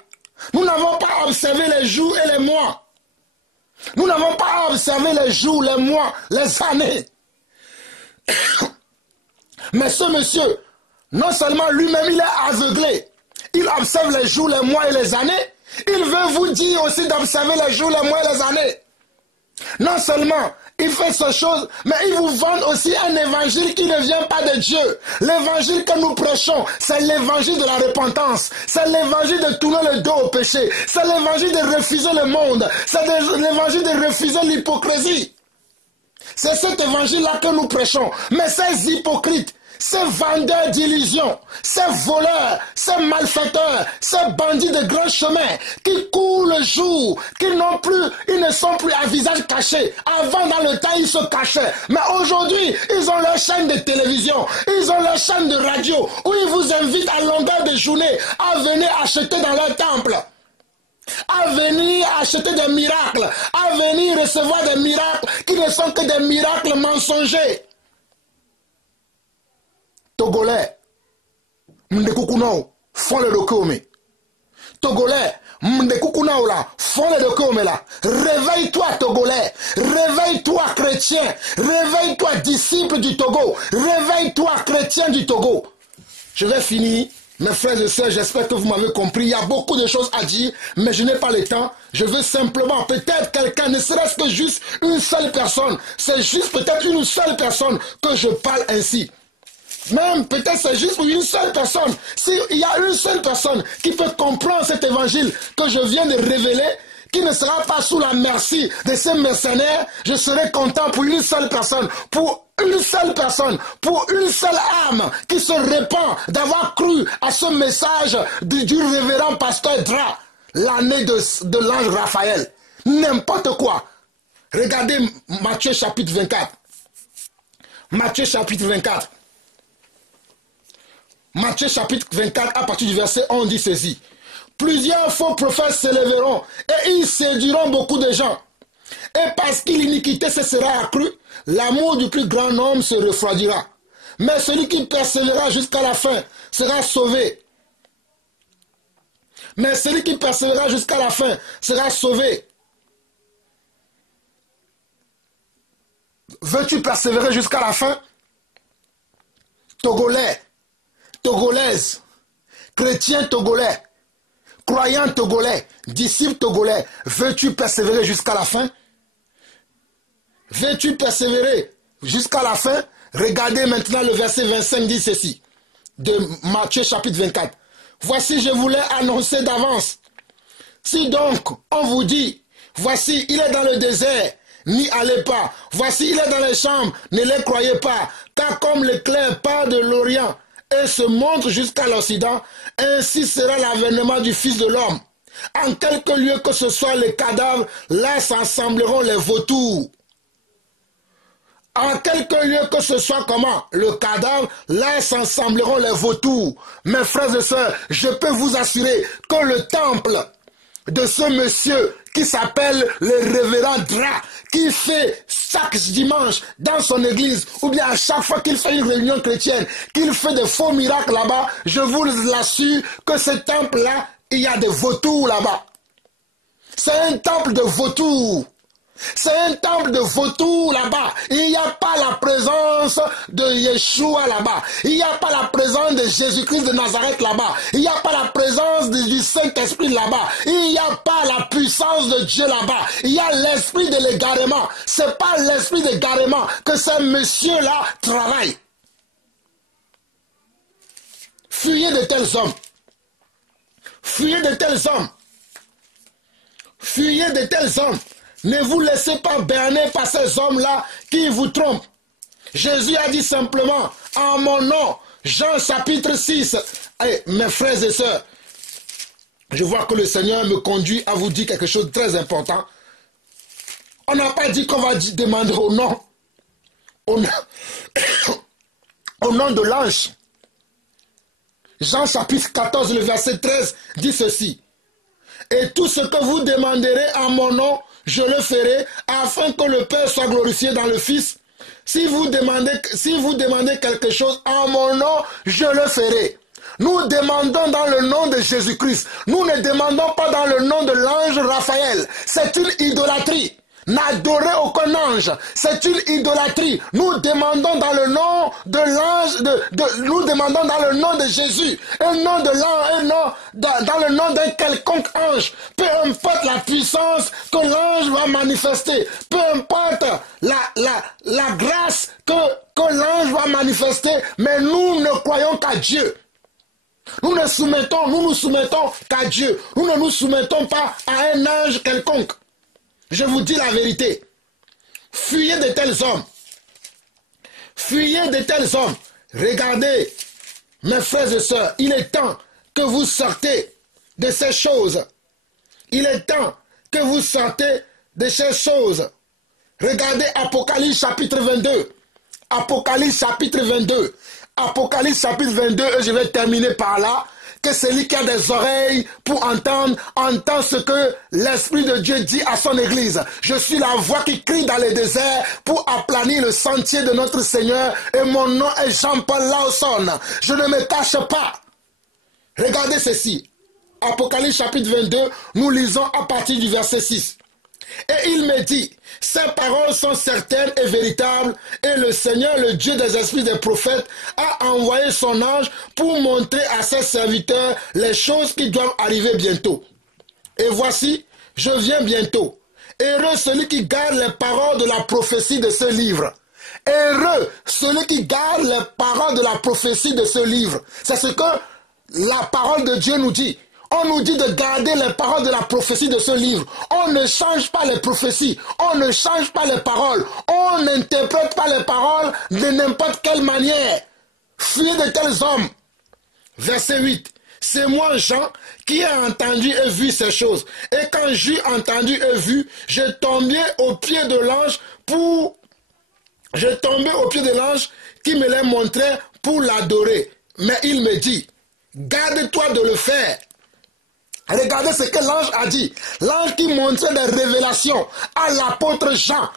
Nous n'avons pas observé les jours et les mois. Nous n'avons pas observé les jours, les mois, les années. Mais ce monsieur, non seulement lui-même il est aveuglé, il observe les jours, les mois et les années, il veut vous dire aussi d'observer les jours, les mois et les années. Non seulement il fait ces choses, mais il vous vend aussi un évangile qui ne vient pas de Dieu. L'évangile que nous prêchons, c'est l'évangile de la repentance. C'est l'évangile de tourner le dos au péché. C'est l'évangile de refuser le monde. C'est l'évangile de refuser l'hypocrisie. C'est cet évangile-là que nous prêchons. Mais ces hypocrites, ces vendeurs d'illusions, ces voleurs, ces malfaiteurs, ces bandits de grands chemins qui courent le jour, ils ne sont plus à visage caché. Avant, dans le temps, ils se cachaient. Mais aujourd'hui, ils ont leur chaîne de télévision, ils ont leur chaîne de radio, où ils vous invitent à longueur de journée à venir acheter dans leur temple. À venir acheter des miracles, à venir recevoir des miracles qui ne sont que des miracles mensongers. Togolais, Mdekukunao, font le dokome. Togolais, Mdekukunao là, font le dokome là. Réveille-toi, Togolais. Réveille-toi, chrétien. Réveille-toi, disciple du Togo. Réveille-toi, chrétien du Togo. Je vais finir. Mes frères et sœurs, j'espère que vous m'avez compris. Il y a beaucoup de choses à dire, mais je n'ai pas le temps. Je veux simplement, peut-être quelqu'un, ne serait-ce que juste une seule personne. C'est juste peut-être une seule personne que je parle ainsi. Même peut-être c'est juste pour une seule personne. S'il y a une seule personne qui peut comprendre cet évangile que je viens de révéler, qui ne sera pas sous la merci de ces mercenaires, je serai content pour une seule personne, pour une seule personne, pour une seule âme qui se répand d'avoir cru à ce message du révérend pasteur Dra, l'année de l'ange Raphaël. N'importe quoi. Regardez Matthieu chapitre 24. Matthieu chapitre 24. Matthieu chapitre 24, à partir du verset 11, dit ceci. Plusieurs faux prophètes s'élèveront et ils séduiront beaucoup de gens. Et parce que l'iniquité se sera accrue, l'amour du plus grand nombre se refroidira. Mais celui qui persévérera jusqu'à la fin sera sauvé. Mais celui qui persévérera jusqu'à la fin sera sauvé. Veux-tu persévérer jusqu'à la fin? Togolais, Togolaise, chrétien togolais, croyant togolais, disciple togolais, veux-tu persévérer jusqu'à la fin? Veux-tu persévérer jusqu'à la fin? Regardez maintenant le verset 25 dit ceci, de Matthieu chapitre 24. Voici, je vous l'ai annoncé d'avance. Si donc on vous dit, voici, il est dans le désert, n'y allez pas. Voici, il est dans les chambres, ne les croyez pas. Car comme l'éclair part de l'Orient et se montre jusqu'à l'Occident, ainsi sera l'avènement du Fils de l'homme. En quelque lieu que ce soit les cadavres, là s'assembleront les vautours. En quelque lieu que ce soit comment? Le cadavre, là s'assembleront les vautours. Mes frères et sœurs, je peux vous assurer que le temple de ce monsieur qui s'appelle le révérend Dra, qui fait chaque dimanche dans son église, ou bien à chaque fois qu'il fait une réunion chrétienne, qu'il fait des faux miracles là-bas, je vous l'assure que ce temple-là, il y a des vautours là-bas. C'est un temple de vautours. C'est un temple de vautours là-bas. Il n'y a pas la présence de Yeshua là-bas. Il n'y a pas la présence de Jésus-Christ de Nazareth là-bas. Il n'y a pas la présence du Saint-Esprit là-bas. Il n'y a pas la puissance de Dieu là-bas. Il y a l'esprit de l'égarement. C'est pas l'esprit d'égarement que ces messieurs-là travaillent. Fuyez de tels hommes. Fuyez de tels hommes. Fuyez de tels hommes. Ne vous laissez pas berner par ces hommes-là qui vous trompent. Jésus a dit simplement, en mon nom, Jean chapitre 6. Hey, mes frères et sœurs, je vois que le Seigneur me conduit à vous dire quelque chose de très important. On n'a pas dit qu'on va demander au nom. Au nom de l'ange. Jean chapitre 14, le verset 13 dit ceci. Et tout ce que vous demanderez en mon nom, je le ferai, afin que le Père soit glorifié dans le Fils. Si vous demandez quelque chose en mon nom, je le ferai. Nous demandons dans le nom de Jésus-Christ. Nous ne demandons pas dans le nom de l'ange Raphaël. C'est une idolâtrie. N'adorez aucun ange. C'est une idolâtrie. Nous demandons dans le nom de l'ange, nous demandons dans le nom de Jésus, un nom de l'ange, dans le nom d'un quelconque ange. Peu importe la puissance que l'ange va manifester, peu importe la grâce que l'ange va manifester, mais nous ne croyons qu'à Dieu. Nous nous soumettons qu'à Dieu. Nous ne nous soumettons pas à un ange quelconque. Je vous dis la vérité. Fuyez de tels hommes. Fuyez de tels hommes. Regardez, mes frères et sœurs, il est temps que vous sortez de ces choses. Il est temps que vous sortez de ces choses. Regardez Apocalypse chapitre 22. Apocalypse chapitre 22. Apocalypse chapitre 22, et je vais terminer par là. Que celui qui a des oreilles pour entendre, entend ce que l'Esprit de Dieu dit à son Église. Je suis la voix qui crie dans les déserts pour aplanir le sentier de notre Seigneur, et mon nom est Jean-Paul Lawson. Je ne me cache pas. Regardez ceci. Apocalypse chapitre 22, nous lisons à partir du verset 6. Et il me dit, ces paroles sont certaines et véritables, et le Seigneur, le Dieu des esprits des prophètes, a envoyé son ange pour montrer à ses serviteurs les choses qui doivent arriver bientôt. Et voici, je viens bientôt. Heureux celui qui garde les paroles de la prophétie de ce livre. Heureux celui qui garde les paroles de la prophétie de ce livre. C'est ce que la parole de Dieu nous dit. On nous dit de garder les paroles de la prophétie de ce livre. On ne change pas les prophéties. On ne change pas les paroles. On n'interprète pas les paroles de n'importe quelle manière. Fuyez de tels hommes. Verset 8. C'est moi, Jean, qui ai entendu et vu ces choses. Et quand j'eus entendu et vu, je tombais au pied de l'ange qui me les montrait pour l'adorer. Mais il me dit, garde-toi de le faire. Regardez ce que l'ange a dit. L'ange qui montrait des révélations à l'apôtre Jean.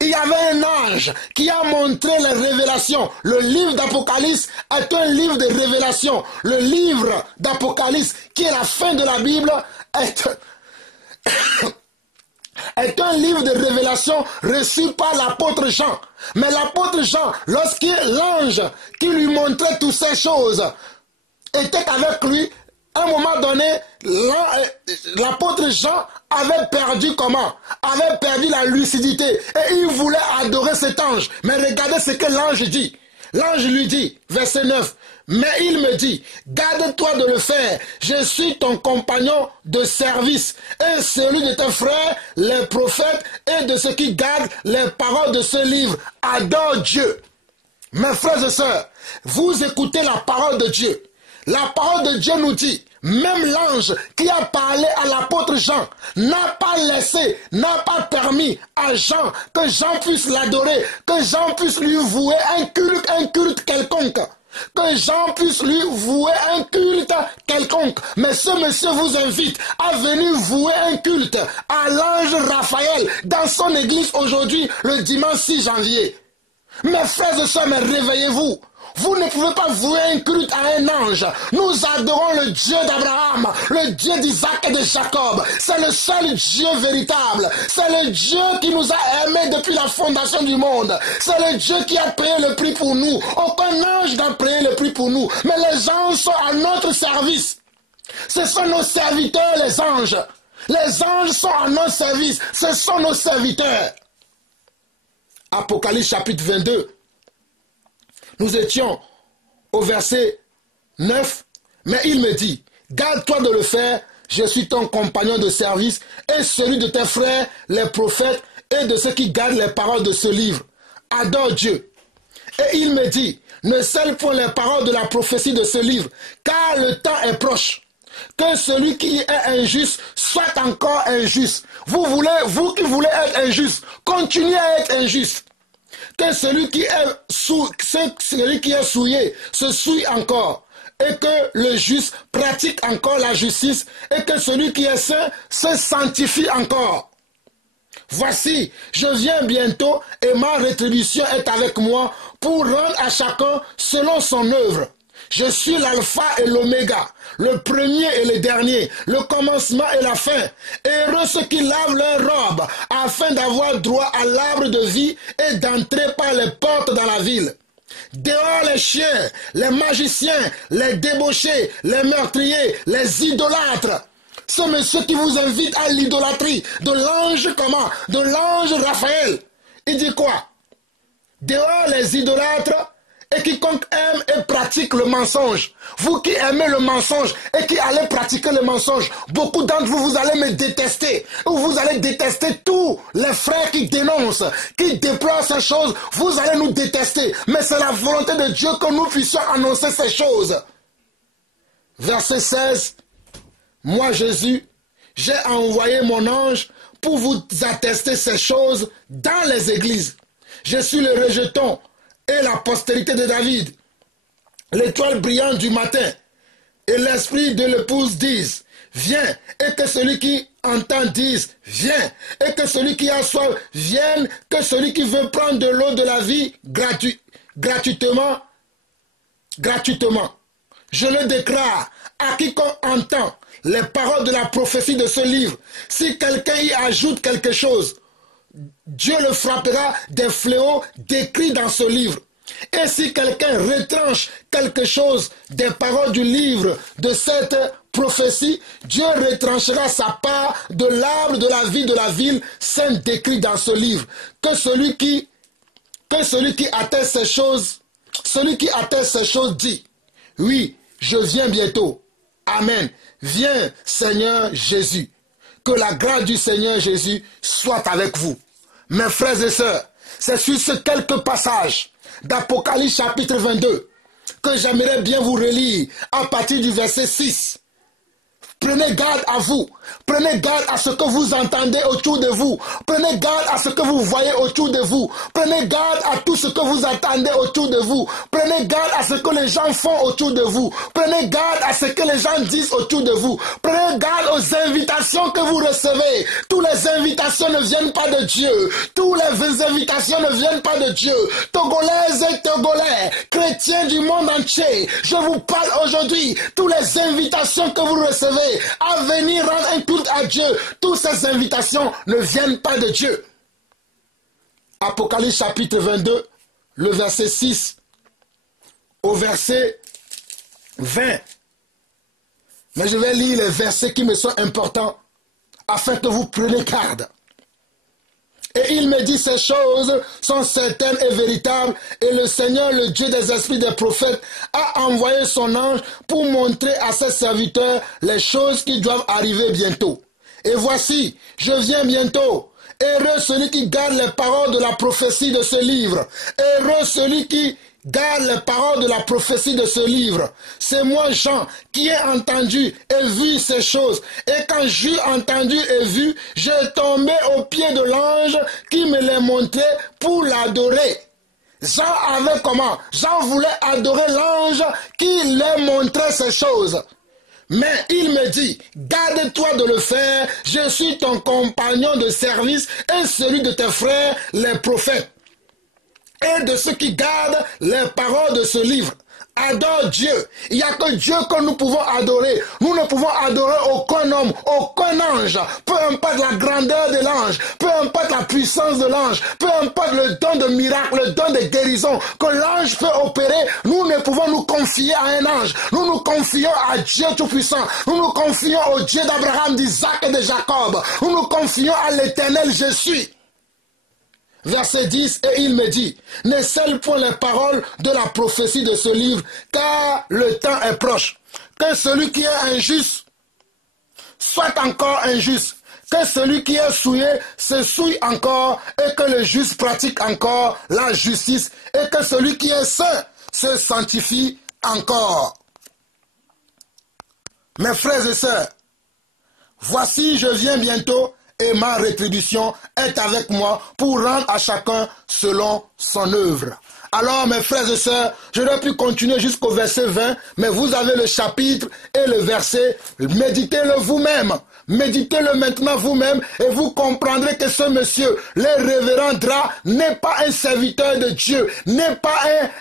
Il y avait un ange qui a montré les révélations. Le livre d'Apocalypse est un livre de révélations. Le livre d'Apocalypse, qui est la fin de la Bible, est un livre de révélations reçu par l'apôtre Jean. Mais l'apôtre Jean, l'ange qui lui montrait toutes ces choses, était avec lui. À un moment donné, l'apôtre Jean avait perdu comment? Avait perdu la lucidité. Et il voulait adorer cet ange. Mais regardez ce que l'ange dit. L'ange lui dit, verset 9, mais il me dit, garde-toi de le faire. Je suis ton compagnon de service et celui de tes frères, les prophètes, et de ceux qui gardent les paroles de ce livre. Adore Dieu. Mes frères et sœurs, vous écoutez la parole de Dieu. La parole de Dieu nous dit, même l'ange qui a parlé à l'apôtre Jean n'a pas permis à Jean que Jean puisse l'adorer, que Jean puisse lui vouer un culte quelconque. Que Jean puisse lui vouer un culte quelconque. Mais ce monsieur vous invite à venir vouer un culte à l'ange Raphaël dans son église aujourd'hui, le dimanche 6 janvier. Mes frères et sœurs, mais réveillez-vous. Vous ne pouvez pas vouer un culte à un ange. Nous adorons le Dieu d'Abraham, le Dieu d'Isaac et de Jacob. C'est le seul Dieu véritable. C'est le Dieu qui nous a aimés depuis la fondation du monde. C'est le Dieu qui a payé le prix pour nous. Aucun ange n'a payé le prix pour nous. Mais les anges sont à notre service. Ce sont nos serviteurs, les anges. Les anges sont à notre service. Ce sont nos serviteurs. Apocalypse chapitre 22. Nous étions au verset 9. Mais il me dit, garde-toi de le faire. Je suis ton compagnon de service et celui de tes frères, les prophètes et de ceux qui gardent les paroles de ce livre. Adore Dieu. Et il me dit, ne scelle point les paroles de la prophétie de ce livre, car le temps est proche. Que celui qui est injuste soit encore injuste. Vous qui voulez être injuste, continuez à être injuste. Que celui qui est souillé se souille encore. Et que le juste pratique encore la justice. Et que celui qui est saint se sanctifie encore. Voici, je viens bientôt et ma rétribution est avec moi pour rendre à chacun selon son œuvre. Je suis l'alpha et l'oméga, le premier et le dernier, le commencement et la fin. Heureux ceux qui lavent leurs robes, afin d'avoir droit à l'arbre de vie et d'entrer par les portes dans la ville. Dehors les chiens, les magiciens, les débauchés, les meurtriers, les idolâtres. Ce monsieur qui vous invite à l'idolâtrie, de l'ange comment? De l'ange Raphaël. Il dit quoi? Dehors les idolâtres, et quiconque aime et pratique le mensonge. Vous qui aimez le mensonge et qui allez pratiquer le mensonge, beaucoup d'entre vous, vous allez me détester. Ou vous allez détester tous les frères qui dénoncent, qui déplorent ces choses. Vous allez nous détester. Mais c'est la volonté de Dieu que nous puissions annoncer ces choses. Verset 16. Moi, Jésus, j'ai envoyé mon ange pour vous attester ces choses dans les églises. Je suis le rejeton et la postérité de David, l'étoile brillante du matin, et l'esprit de l'épouse disent, viens, et que celui qui entend dise, viens, et que celui qui a soif vienne, que celui qui veut prendre de l'eau de la vie gratuitement. Je le déclare à quiconque entend les paroles de la prophétie de ce livre. Si quelqu'un y ajoute quelque chose, Dieu le frappera des fléaux décrits dans ce livre. Et si quelqu'un retranche quelque chose des paroles du livre de cette prophétie, Dieu retranchera sa part de l'arbre de la vie de la ville sainte décrite dans ce livre. Que celui qui atteste ces choses, dit, oui, je viens bientôt. Amen. Viens, Seigneur Jésus. Que la grâce du Seigneur Jésus soit avec vous. Mes frères et sœurs, c'est sur ce quelques passages d'Apocalypse chapitre 22 que j'aimerais bien vous relire à partir du verset 6. Prenez garde à vous. Prenez garde à ce que vous entendez autour de vous. Prenez garde à ce que vous voyez autour de vous. Prenez garde à tout ce que vous entendez autour de vous. Prenez garde à ce que les gens font autour de vous. Prenez garde à ce que les gens disent autour de vous. Prenez garde aux invitations que vous recevez. Toutes les invitations ne viennent pas de Dieu. Toutes les invitations ne viennent pas de Dieu. Togolaises et Togolais, chrétiens du monde entier, je vous parle aujourd'hui. Toutes les invitations que vous recevez à venir rendre un culte à Dieu, toutes ces invitations ne viennent pas de Dieu. Apocalypse chapitre 22, le verset 6 au verset 20. Mais je vais lire les versets qui me sont importants afin que vous preniez garde. Et il me dit, ces choses sont certaines et véritables, et le Seigneur, le Dieu des esprits des prophètes, a envoyé son ange pour montrer à ses serviteurs les choses qui doivent arriver bientôt. Et voici, je viens bientôt. Heureux celui qui garde les paroles de la prophétie de ce livre. Heureux celui qui garde les paroles de la prophétie de ce livre. C'est moi, Jean, qui ai entendu et vu ces choses. Et quand j'ai entendu et vu, j'ai tombé aux pieds de l'ange qui me les montrait pour l'adorer. Jean avait comment? Jean voulait adorer l'ange qui lui montrait ces choses. Mais il me dit, garde-toi de le faire, je suis ton compagnon de service et celui de tes frères, les prophètes. et de ceux qui gardent les paroles de ce livre. Adore Dieu. Il n'y a que Dieu que nous pouvons adorer. Nous ne pouvons adorer aucun homme, aucun ange. Peu importe la grandeur de l'ange, peu importe la puissance de l'ange, peu importe le don de miracle, le don de guérison que l'ange peut opérer, nous ne pouvons nous confier à un ange. Nous nous confions à Dieu Tout-Puissant. Nous nous confions au Dieu d'Abraham, d'Isaac et de Jacob. Nous nous confions à l'Éternel Je suis. Verset 10, et il me dit, ne scelle point les paroles de la prophétie de ce livre, car le temps est proche. Que celui qui est injuste soit encore injuste, que celui qui est souillé se souille encore, et que le juste pratique encore la justice, et que celui qui est saint se sanctifie encore. Mes frères et sœurs, voici je viens bientôt, et ma rétribution est avec moi pour rendre à chacun selon son œuvre. Alors mes frères et sœurs, j'aurais pu continuer jusqu'au verset 20, mais vous avez le chapitre et le verset, méditez-le vous-même. Méditez-le maintenant vous-même et vous comprendrez que ce monsieur, le révérend Dra, n'est pas un serviteur de Dieu, n'est pas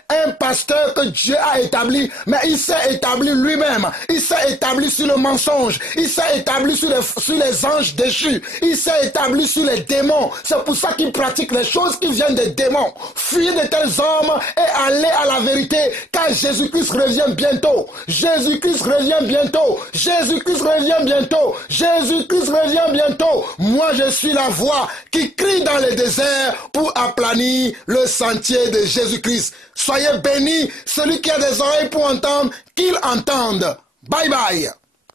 un pasteur que Dieu a établi, mais il s'est établi lui-même. Il s'est établi sur le mensonge, il s'est établi sur les anges déchus, il s'est établi sur les démons. C'est pour ça qu'il pratique les choses qui viennent des démons. Fuyez de tels hommes et allez à la vérité, car Jésus-Christ revient bientôt. Jésus-Christ revient bientôt. Jésus-Christ revient bientôt. Jésus-Christ revient bientôt. Moi, je suis la voix qui crie dans le désert pour aplanir le sentier de Jésus-Christ. Soyez bénis. Celui qui a des oreilles pour entendre, qu'il entende. Bye bye.